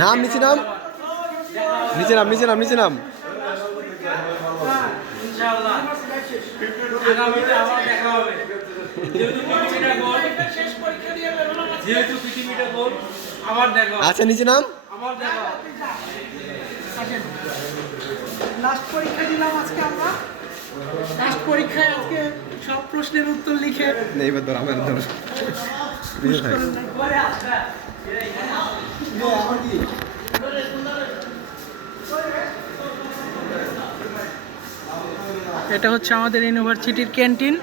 নাম নিচে নাম নিচে নাম নিচে নাম নিচে নাম ইনশাআল্লাহ আগামীতে আবার দেখা হবে। যেহেতু পৃথিবীটা গোল আবার দেখা হবে। আচ্ছা নিচে নাম আবার দেখা হবে। লাস্ট পরীক্ষা দিলাম আজকে আমরা। লাস্ট পরীক্ষায় আজকে সব প্রশ্নের উত্তর লিখে নেই এবার ধর আমার ধর নিচে থাক এটা হচ্ছে আমাদের ইউনিভার্সিটির ক্যান্টিন।